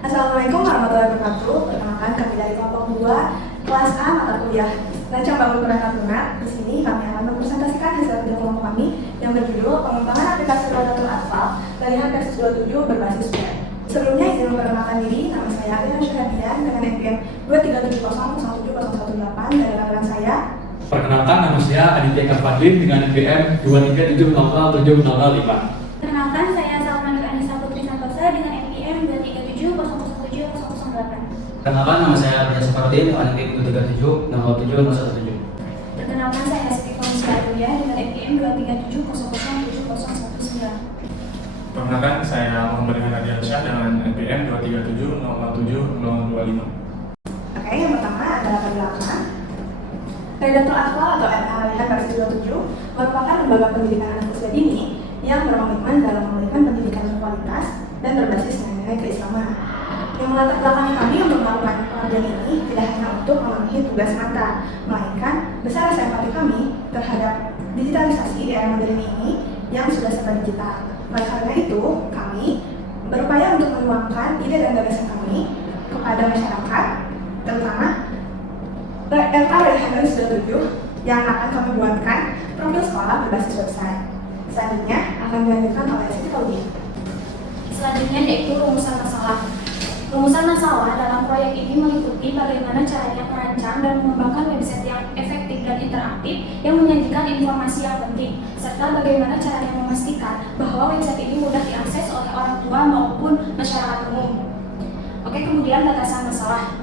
Assalamualaikum warahmatullahi wabarakatuh. Perkenalkan kami dari kelompok 2 kelas A mata kuliah Rancang Bangun Perangkat Lunak. Di sini kami akan mempresentasikan hasil kerja kelompok kami yang berjudul Pengembangan Aplikasi Rodatul Atfal dari versus 27 berbasis web. Sebelumnya izin memperkenalkan diri, nama saya Adina Syahadian dengan NPM 237007018 dari rekan saya. Perkenalkan, nama saya Aditya Karfadin dengan NPM 237007005. Perkenalkan, saya Salman Anissa Putri Santosa dengan NPM 237007008. Perkenalkan, nama saya Arya Saparudin dengan NPM 237007017. Perkenalkan, saya Stefan Syahrul dengan NPM 237007019. Perkenalkan, saya Muhammad Hadiansyah dengan NPM 237007025. Oke, yang pertama adalah penjelasan. Rodatul Atfal atau RAH versi 27 merupakan lembaga pendidikan anak usia dini yang berkomitmen dalam memberikan pendidikan berkualitas dan berbasis nilai-nilai keislaman. Yang melatar belakangi kami untuk melakukan pengajian ini tidak hanya untuk memenuhi tugas semata, melainkan besar rasa empati kami terhadap digitalisasi di era modern ini yang sudah serba digital. Oleh karena itu, kami berupaya untuk menuangkan ide dan gagasan kami kepada masyarakat, terutama RAH 27 yang akan kami buatkan profil sekolah berbasis website. Selanjutnya akan dilanjutkan oleh Siti Taubi. Selanjutnya yaitu rumusan masalah. Rumusan masalah dalam proyek ini meliputi bagaimana caranya merancang dan mengembangkan website yang efektif dan interaktif yang menyajikan informasi yang penting, serta bagaimana caranya memastikan bahwa website ini mudah diakses oleh orang tua maupun masyarakat umum. Oke, kemudian batasan masalah.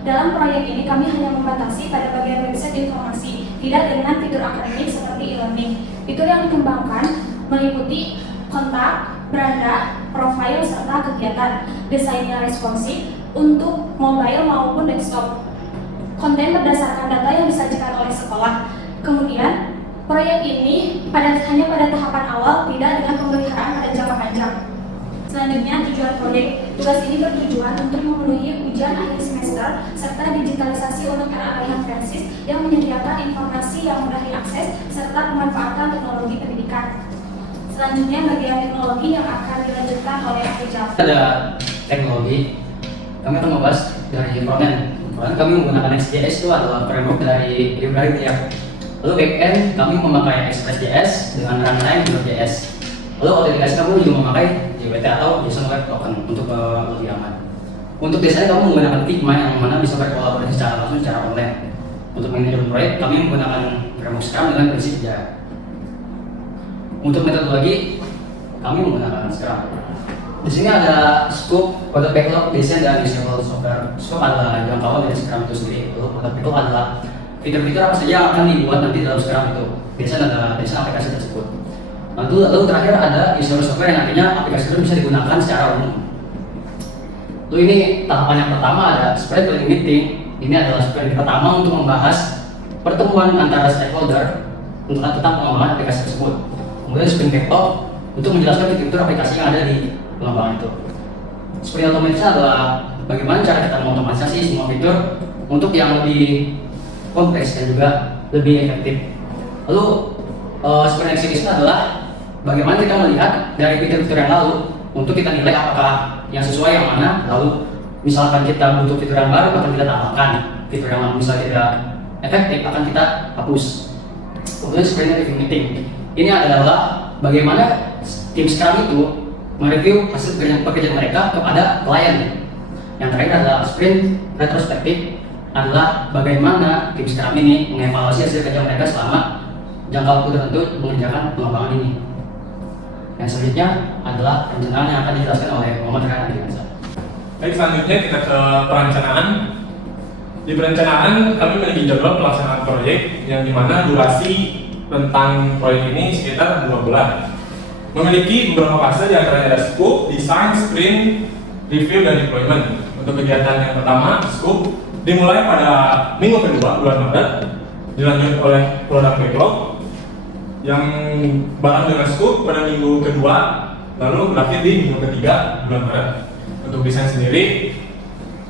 Dalam proyek ini kami hanya membatasi pada bagian website informasi, tidak dengan fitur akademik seperti e-learning. Fitur yang dikembangkan meliputi kontak, beranda, profil, serta kegiatan. Desainnya responsif untuk mobile maupun desktop. Konten berdasarkan data yang disajikan oleh sekolah. Kemudian, proyek ini hanya pada tahapan awal, tidak dengan pemeliharaan pada jangka panjang. Selanjutnya, tujuan proyek. Tugas ini bertujuan untuk memenuhi ujian akhir semester serta digitalisasi untuk RAH versis yang menyediakan informasi yang mudah diakses serta pemanfaatan teknologi pendidikan. Selanjutnya, bagian teknologi yang akan dilanjutkan oleh Afrizal. Ada teknologi, kami akan membahas dari frontend. Frontend kami menggunakan Next.js, itu adalah framework dari library React. Lalu backend kami memakai Express.js dengan runtime Node.js. Lalu autentikasi kamu juga memakai JWT atau JSON Web Token untuk lebih aman. Untuk desain kamu menggunakan Figma yang mana bisa berkolaborasi secara langsung secara online. Untuk manajemen proyek kami menggunakan framework Scrum dengan prinsip Jaya. Untuk metodologi kami menggunakan Scrum. Di sini ada scope, product backlog, desain dan disable software. Scope adalah jangkauan dari Scrum itu sendiri. Lalu product backlog adalah fitur-fitur apa saja yang akan dibuat nanti dalam Scrum itu. Desain adalah desain aplikasi tersebut. Lalu terakhir ada user software yang nantinya aplikasi itu bisa digunakan secara umum. Lalu ini tahapan yang pertama ada sprint planning meeting. Ini adalah sprint pertama untuk membahas pertemuan antara stakeholder untuk tentang pengembangan aplikasi tersebut. Kemudian sprint backlog untuk menjelaskan fitur aplikasi yang ada di pengembangan itu. Sprint automation adalah bagaimana cara kita mengotomatisasi semua fitur untuk yang lebih kompleks dan juga lebih efektif. Lalu sprint execution adalah bagaimana kita melihat dari fitur-fitur yang lalu untuk kita nilai apakah yang sesuai yang mana. Lalu misalkan kita butuh fitur yang baru akan kita tambahkan, fitur yang misalnya tidak efektif akan kita hapus. Kemudian sprint review meeting. Ini adalah bagaimana tim Scrum itu mereview hasil pekerjaan mereka kepada klien. Yang terakhir adalah sprint retrospektif, adalah bagaimana tim Scrum ini mengevaluasi hasil kerja mereka selama jangka waktu tertentu mengerjakan pengembangan ini. Yang selanjutnya adalah perencanaan yang akan dijelaskan oleh Muhammad Rehan Adiansa. Baik, selanjutnya kita ke perencanaan. Di perencanaan kami memiliki jadwal pelaksanaan proyek yang dimana durasi tentang proyek ini sekitar 2 bulan. Memiliki beberapa fase, diantaranya ada scope, design, sprint, review, dan deployment. Untuk kegiatan yang pertama, scope, dimulai pada minggu kedua bulan Maret, dilanjut oleh product backlog yang barang dengan scope pada minggu kedua, lalu berakhir di minggu ketiga bulan Maret. Untuk desain sendiri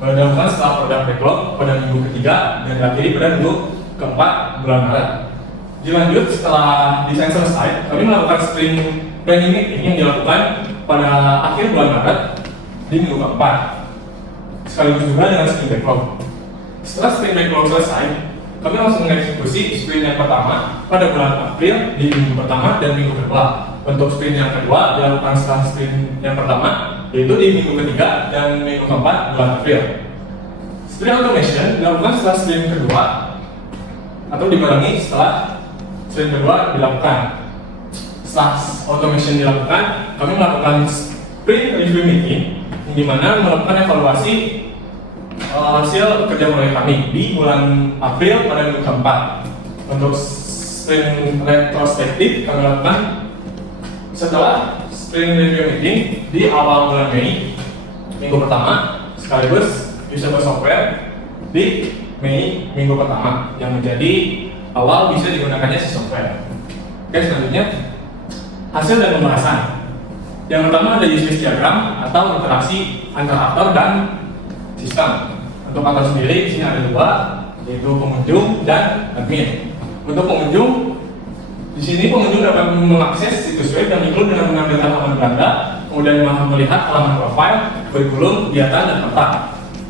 dilakukan setelah product backlog pada minggu ketiga dan berakhir pada minggu keempat bulan Maret. Dilanjut setelah desain selesai, kami melakukan sprint planning meeting yang dilakukan pada akhir bulan Maret di minggu keempat. sekaligus juga dengan sprint backlog. Setelah sprint backlog selesai, kami langsung mengeksekusi sprint yang pertama pada bulan April di minggu pertama dan minggu kedua. Untuk sprint yang kedua dilakukan setelah sprint yang pertama, yaitu di minggu ketiga dan minggu keempat bulan April. Sprint automation dilakukan setelah sprint kedua atau dibarengi setelah sprint kedua dilakukan. Setelah automation dilakukan, kami melakukan sprint review meeting, di mana melakukan evaluasi hasil kerja proyek kami di bulan April pada minggu keempat. Untuk sprint retrospektif kami lakukan setelah sprint review meeting di awal bulan Mei minggu pertama, sekaligus user software di Mei minggu pertama yang menjadi awal bisa digunakannya si software. Oke, selanjutnya hasil dan pembahasan. Yang pertama ada use case diagram atau interaksi antara aktor dan sistem. Untuk aktor sendiri di sini ada dua, yaitu pengunjung dan admin. Untuk pengunjung, di sini pengunjung dapat mengakses situs web yang include dengan menampilkan halaman beranda, kemudian melihat halaman profil, kurikulum, kegiatan, dan peta.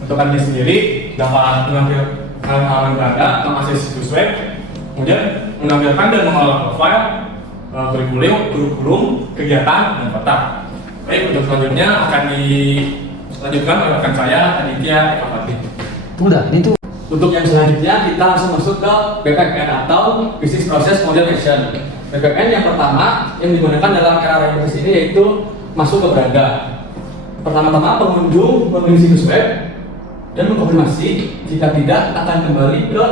Untuk admin sendiri dapat menampilkan halaman beranda, mengakses situs web, kemudian menampilkan dan mengelola profil, kurikulum, kegiatan, dan peta. Baik, untuk selanjutnya akan dilanjutkan oleh rekan saya, Aditya Eka Fatih. Udah, ini tuh. Untuk yang selanjutnya kita langsung masuk ke BPMN atau Business Process Modernization. BPMN yang pertama yang digunakan dalam era revolusi ini yaitu masuk ke beranda. Pertama-tama pengunjung memilih situs web dan mengkonfirmasi, jika tidak akan kembali ke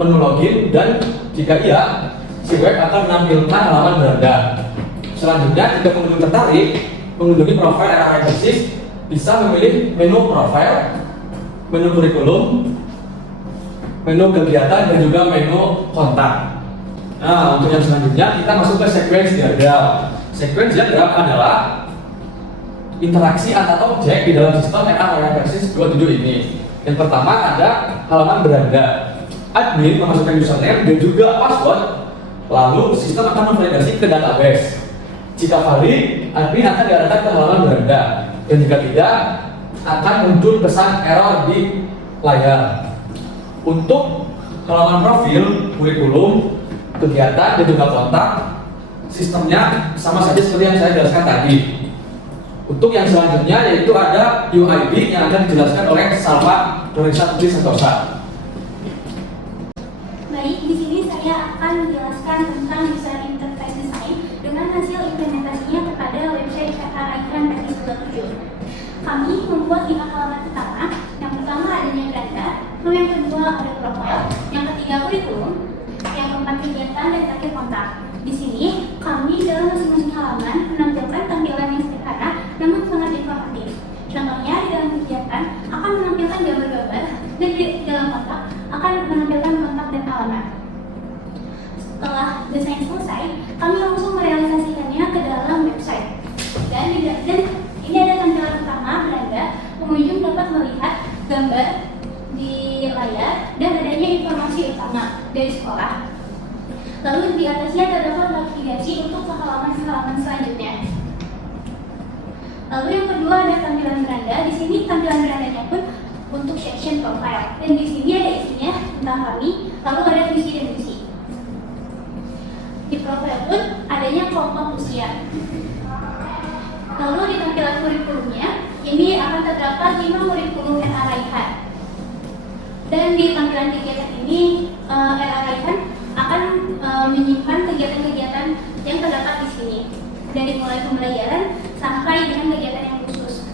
menu login, dan jika iya, si web akan menampilkan halaman beranda. Selanjutnya, jika pengunjung tertarik mengunjungi profil era revolusi, bisa memilih menu profil, menu kurikulum, menu kegiatan, dan juga menu kontak. Nah, untuk yang selanjutnya kita masuk ke sequence diagram. Sequence diagram adalah interaksi antar objek di dalam sistem era versi 27 ini. Yang pertama ada halaman beranda. Admin memasukkan username dan juga password, lalu sistem akan memvalidasi ke database. Jika valid, admin akan diarahkan ke halaman beranda, dan jika tidak, akan muncul pesan error di layar. Untuk halaman profil, kurikulum, kegiatan, dan juga kontak, sistemnya sama saja seperti yang saya jelaskan tadi. Untuk yang selanjutnya yaitu ada UID yang akan dijelaskan oleh Salma Dorisa Putri Santosa. Baik, di sini saya akan menjelaskan tentang user interface design dengan hasil implementasinya kepada website Raihan versi 27. Kami membuat 5 halaman utama. Yang pertama adanya beranda, yang kedua ada profil, yang ketiga kurikulum, yang keempat kegiatan, dan terakhir kontak. Di sini kami dalam masing-masing halaman menampilkan tampilan yang sederhana namun sangat informatif. Contohnya di dalam kegiatan akan menampilkan gambar-gambar, dan di dalam kontak akan menampilkan kontak dan alamat. Setelah desain selesai, kami langsung merealisasikannya ke dalam website. Dan ini ada tampilan utama beranda, pengunjung dapat melihat gambar di layar dan adanya informasi utama dari sekolah. Lalu di atasnya terdapat navigasi untuk ke halaman-halaman selanjutnya. Lalu yang kedua ada tampilan beranda. Di sini tampilan berandanya pun untuk section profile, dan di sini ada isinya tentang kami, lalu ada visi dan misi. Di profile pun adanya kelompok usia. Lalu di tampilan kurikulumnya, ini akan terdapat 5 kurikulum RA Raihan. Dan di tampilan kegiatan ini, RA Raihan akan menyimpan kegiatan-kegiatan yang terdapat di sini, dari mulai pembelajaran sampai dengan kegiatan yang khusus.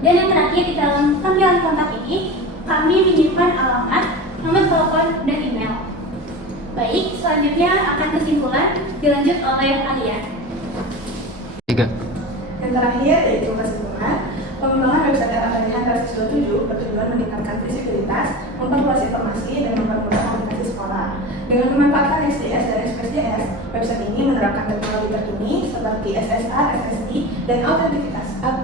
Dan yang terakhir di dalam tampilan kontak ini, kami menyimpan alamat, nomor telepon, dan email. Baik, selanjutnya akan kesimpulan dilanjut oleh Alia. 3. Yang terakhir yaitu kesimpulan. Pengembangan website Raihan versi 27 bertujuan meningkatkan visibilitas, memperluas informasi, dan mempermudah komunikasi sekolah. Dengan memanfaatkan SDS dan XPSJS, website ini menerapkan teknologi terkini seperti SSR, SSD, dan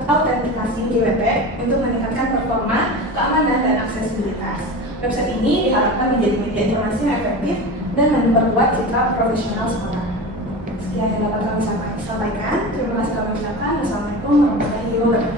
autentikasi GWP untuk meningkatkan performa, keamanan, dan aksesibilitas. Website ini diharapkan menjadi media informasi yang efektif dan memperkuat citra profesional sekolah. Sekian yang dapat kami sampaikan. Terima kasih kami ucapkan. Wassalamualaikum warahmatullahi wabarakatuh.